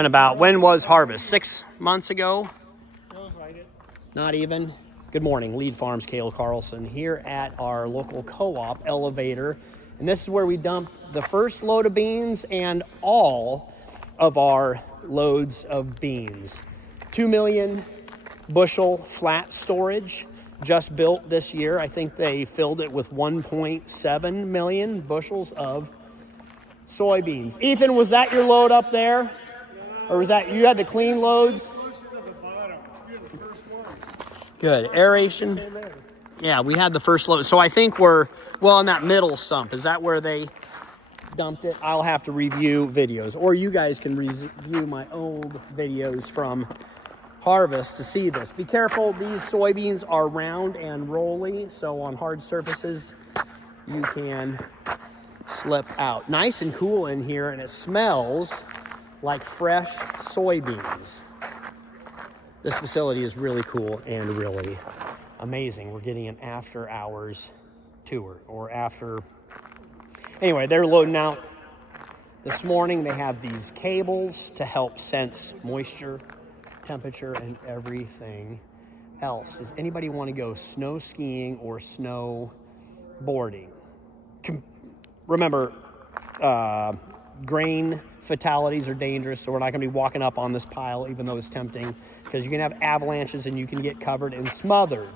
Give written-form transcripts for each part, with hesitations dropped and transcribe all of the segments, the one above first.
been about, when was harvest? 6 months ago? Feels like it. Not even. Good morning, Lead Farms, Cale Carlson, here at our local co-op elevator. And this is where we dump the first load of beans and all of our loads of beans. 2 million bushel flat storage, just built this year. I think they filled it with 1.7 million bushels of soybeans. Ethan, was that your load up there? Or was that, you had the clean loads? Good. Aeration. Yeah, we had the first load. So I think we're, well, in that middle sump. Is that where they dumped it? I'll have to review videos. Or you guys can review my old videos from harvest to see this. Be careful, these soybeans are round and rolly, so on hard surfaces you can slip out. Nice and cool in here, and it smells like fresh soybeans. This facility is really cool and really amazing. We're getting an after hours tour, or after, anyway, they're loading out this morning. They have these cables to help sense moisture, temperature, and everything else. Does anybody want to go snow skiing or snow boarding? Remember, grain fatalities are dangerous, so we're not going to be walking up on this pile, even though it's tempting, because you can have avalanches and you can get covered and smothered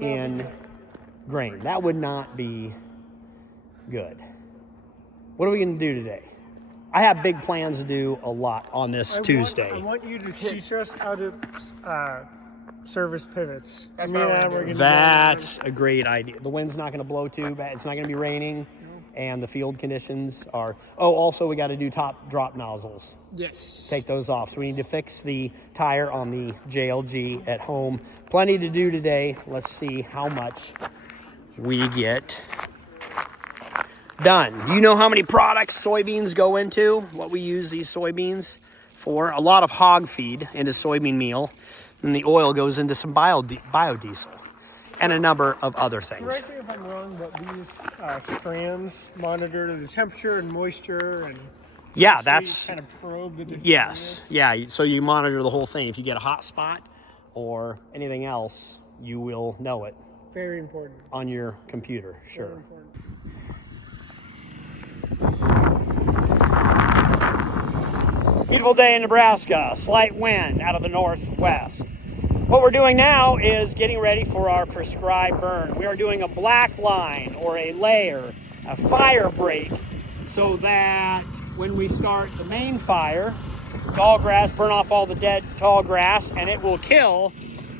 in grain. That would not be good. What are we going to do today? I have big plans to do a lot on this Tuesday. I want you to teach us how to service pivots. That's a great idea. The wind's not going to blow too bad. It's not going to be raining, and the field conditions are... Oh, also we got to do top drop nozzles. Yes. Take those off. So we need to fix the tire on the JLG at home. Plenty to do today. Let's see how much we get done. Do you know how many products soybeans go into? What we use these soybeans for? A lot of hog feed into soybean meal. And the oil goes into some biodiesel and a number of other things. Correct me if I'm wrong, but these strands monitor the temperature and moisture, and yeah, that's kind of probe the yes, yeah. So you monitor the whole thing. If you get a hot spot or anything else, you will know it. Very important on your computer. Sure. Beautiful day in Nebraska. Slight wind out of the northwest. What we're doing now is getting ready for our prescribed burn. We are doing a black line, or a layer, a fire break, so that when we start the main fire, tall grass, burn off all the dead tall grass, and it will kill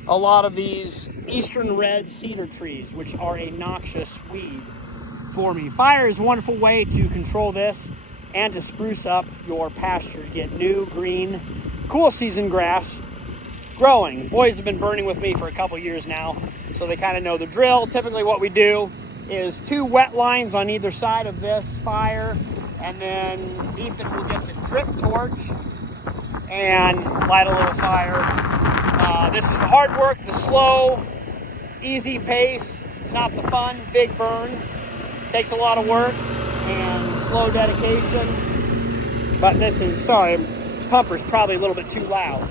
a lot of these eastern red cedar trees, which are a noxious weed for me. Fire is a wonderful way to control this and to spruce up your pasture, get new, green, cool season grass growing. Boys have been burning with me for a couple years now, so they kind of know the drill. Typically what we do is 2 wet lines on either side of this fire, and then Ethan will get the drip torch and light a little fire. This is the hard work, the slow, easy pace. It's not the fun, big burn. Takes a lot of work and slow dedication. But this is, sorry, pumper's probably a little bit too loud.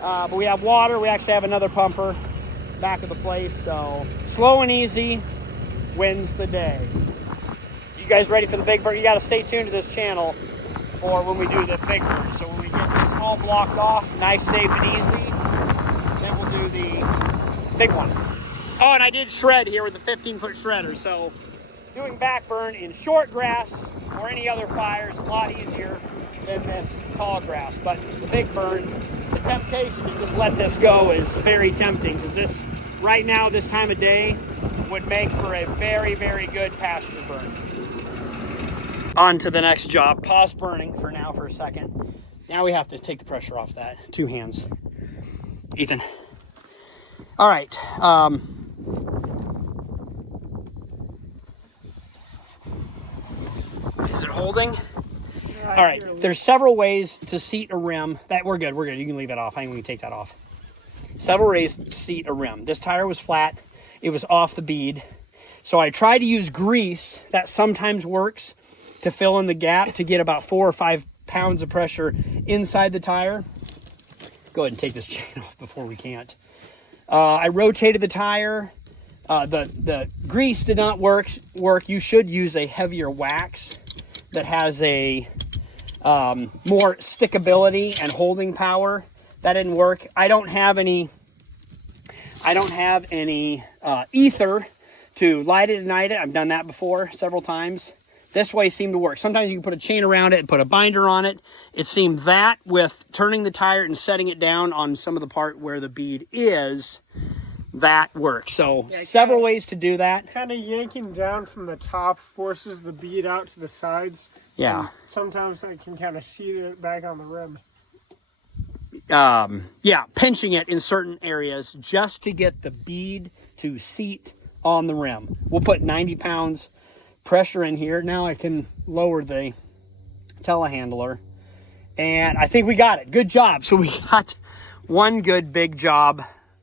But we have water. We actually have another pumper back of the place. So slow and easy wins the day. You guys ready for the big burn? You got to stay tuned to this channel for when we do the big burn. So when we get this all blocked off, nice, safe, and easy, then we'll do the big one. Oh, and I did shred here with the 15-foot shredder. So doing back burn in short grass or any other fire is a lot easier than this tall grass. But the big burn, the temptation to just let this go is very tempting, because this, right now, this time of day, would make for a very, very good pasture burn. On to the next job. Pause burning for now for a second. Now we have to take the pressure off that. 2 hands. Ethan. All right. Is it holding? All right. There's several ways to seat a rim. We're good. You can leave that off. I think we can take that off. Several ways to seat a rim. This tire was flat. It was off the bead. So I tried to use grease. That sometimes works to fill in the gap to get about 4 or 5 pounds of pressure inside the tire. Go ahead and take this chain off before we can't. I rotated the tire. The grease did not work. You should use a heavier wax that has a more stickability and holding power. That didn't work. I don't have any ether to light it and ignite it. I've done that before several times. This way seemed to work. Sometimes you can put a chain around it and put a binder on it. It seemed that with turning the tire and setting it down on some of the part where the bead is, that works. So yeah, several ways to do that. Kind of yanking down from the top forces the bead out to the sides. Yeah. Sometimes I can kind of seat it back on the rim. Yeah, pinching it in certain areas just to get the bead to seat on the rim. We'll put 90 pounds pressure in here. Now I can lower the telehandler, and I think we got it. Good job. So we got one good big job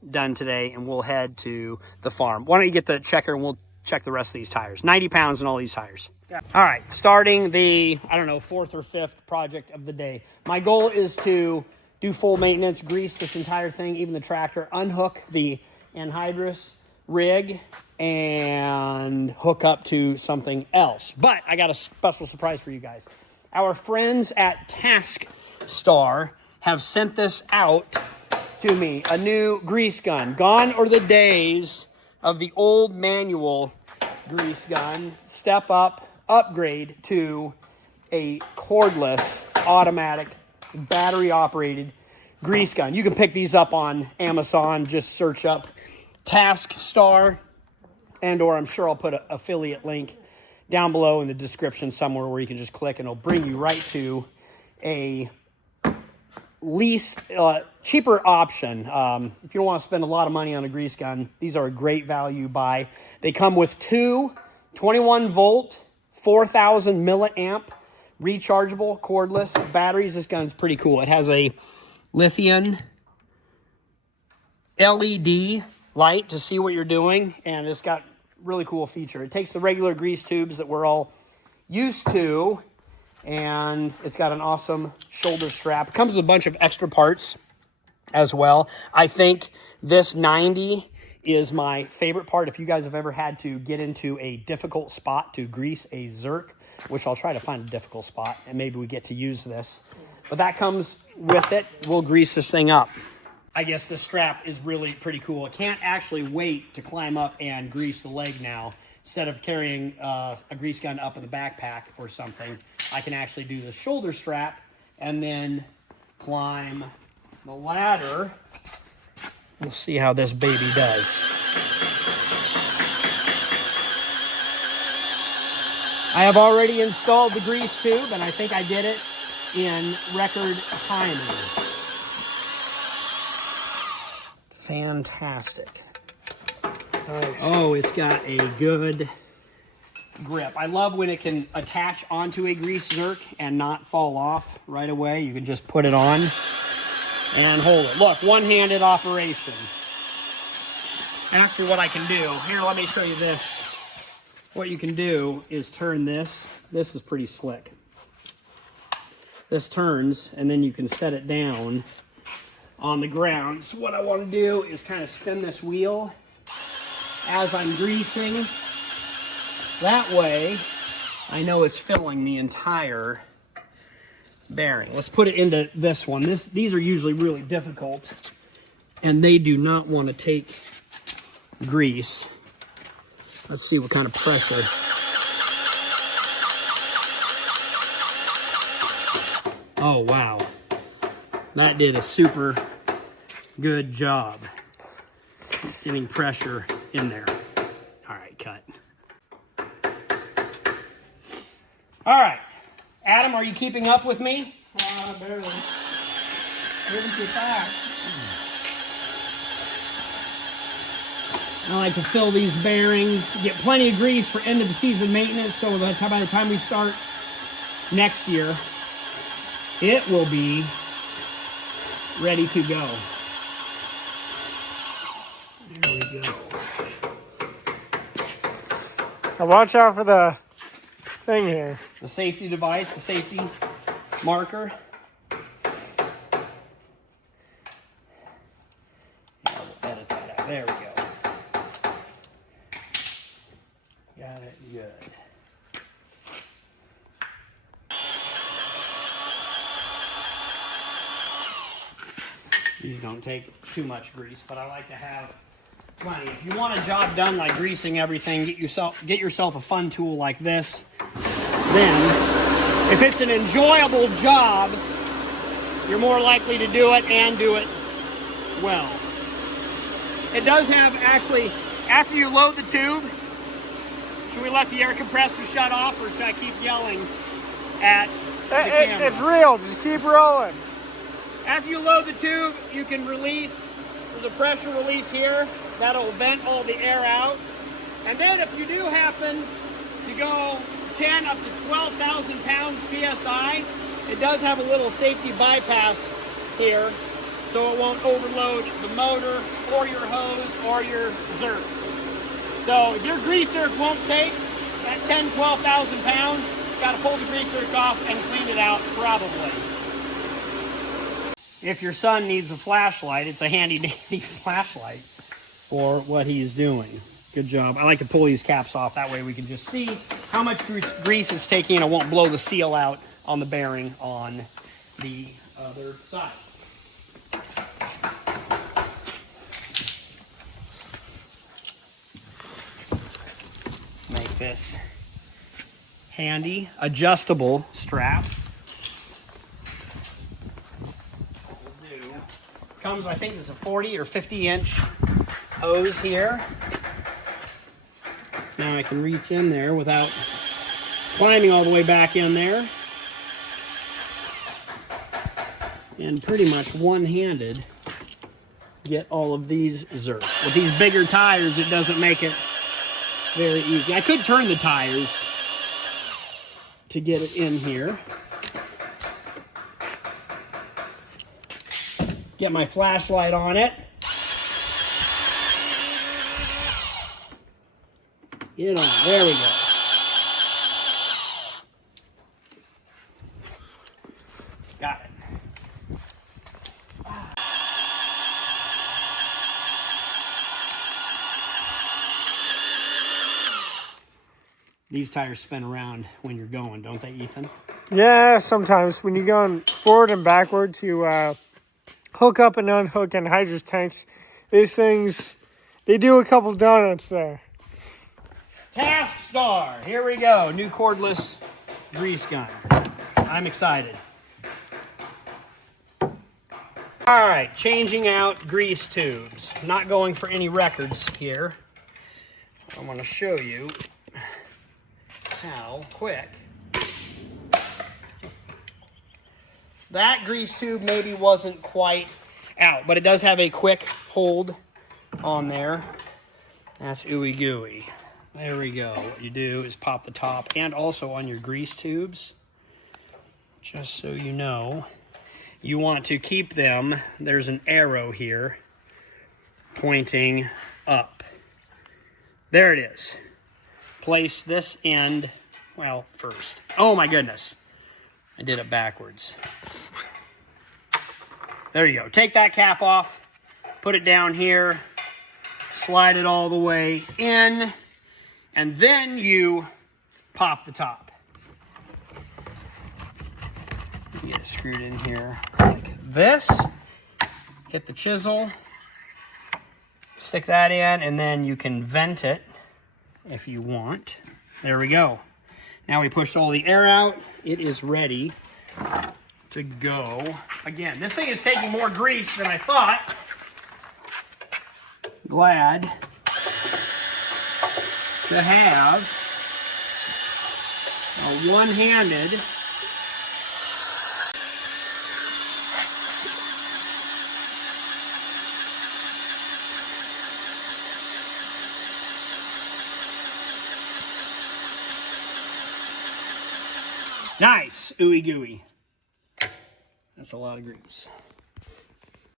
done today, and we'll head to the farm. Why don't you get the checker and we'll check the rest of these tires. 90 pounds in all these tires. Yeah. All right, starting the, I don't know, 4th or 5th project of the day. My goal is to do full maintenance, grease this entire thing, even the tractor, unhook the anhydrous rig, and hook up to something else. But I got a special surprise for you guys. Our friends at TaskStar have sent this out to me, a new grease gun. Gone are the days of the old manual grease gun. Step up, upgrade to a cordless, automatic, battery-operated grease gun. You can pick these up on Amazon. Just search up TaskStar, or I'm sure I'll put an affiliate link down below in the description somewhere where you can just click and it'll bring you right to a cheaper option. If you don't want to spend a lot of money on a grease gun, these are a great value buy. They come with two 21 volt, 4,000 milliamp rechargeable cordless batteries. This gun's pretty cool. It has a lithium LED light to see what you're doing, and it's got really cool feature. It takes the regular grease tubes that we're all used to, and it's got an awesome shoulder strap. It comes with a bunch of extra parts as well. I think this 90 is my favorite part. If you guys have ever had to get into a difficult spot to grease a Zerk, which I'll try to find a difficult spot, and maybe we get to use this. But that comes with it. We'll grease this thing up. I guess the strap is really pretty cool. It can't actually wait to climb up and grease the leg now. Instead of carrying a grease gun up in the backpack or something, I can actually do the shoulder strap and then climb the ladder. We'll see how this baby does. I have already installed the grease tube, and I think I did it in record timing. Fantastic. Nice. Oh, it's got a good grip. I love when it can attach onto a grease Zerk and not fall off right away. You can just put it on and hold it. Look, one-handed operation. Actually, what I can do, here, let me show you this. What you can do is turn this. This is pretty slick. This turns, and then you can set it down on the ground. So what I want to do is kind of spin this wheel as I'm greasing. That way, I know it's filling the entire bearing. Let's put it into this one. These are usually really difficult, and they do not want to take grease. Let's see what kind of pressure. Oh, wow. That did a super good job getting pressure in there. All right, cut. All right. Adam, are you keeping up with me? Barely. Moving too fast. I like to fill these bearings, get plenty of grease for end of the season maintenance, so by the time we start next year, it will be ready to go. There we go. Now watch out for the thing here. The safety device, the safety marker. Yeah, we'll edit that out. There we go. Got it good. These don't take too much grease, but I like to have plenty. If you want a job done like greasing everything, get yourself a fun tool like this. Then, if it's an enjoyable job, you're more likely to do it and do it well. It does have, actually, after you load the tube, should we let the air compressor shut off, or should I keep yelling at the camera? It's real. Just keep rolling. After you load the tube, you can release, there's a pressure release here that'll vent all the air out. And then if you do happen to go 10 up to 12,000 pounds PSI, it does have a little safety bypass here, so it won't overload the motor or your hose or your zerk. So if your grease zerk won't take that 10, 12,000 pounds, you gotta pull the grease zerk off and clean it out probably. If your son needs a flashlight, it's a handy dandy flashlight for what he's doing. Good job. I like to pull these caps off. That way we can just see how much grease it's taking, and it won't blow the seal out on the bearing on the other side. Make this handy adjustable strap. Comes, I think it's a 40 or 50 inch hose here. Now I can reach in there without climbing all the way back in there. And pretty much one-handed get all of these zerks. With these bigger tires, it doesn't make it very easy. I could turn the tires to get it in here. Get my flashlight on it. Get on. There we go. Got it. These tires spin around when you're going, don't they, Ethan? Yeah, sometimes when you're going forward and backwards, you hook up and unhook anhydrous tanks. These things, they do a couple donuts there. Task Star, here we go. New cordless grease gun. I'm excited. All right, changing out grease tubes. Not going for any records here. I want to show you how quick. That grease tube maybe wasn't quite out, but it does have a quick hold on there. That's ooey gooey. There we go. What you do is pop the top, and also on your grease tubes, just so you know, you want to keep them, there's an arrow here pointing up. There it is. Place this end, well, first. Oh my goodness. I did it backwards. There you go. Take that cap off, put it down here, slide it all the way in, and then you pop the top. Get it screwed in here like this. Hit the chisel, stick that in, and then you can vent it if you want. There we go. Now we pushed all the air out. It is ready to go. Again, this thing is taking more grease than I thought. Glad to have a one-handed nice ooey gooey. That's a lot of grease.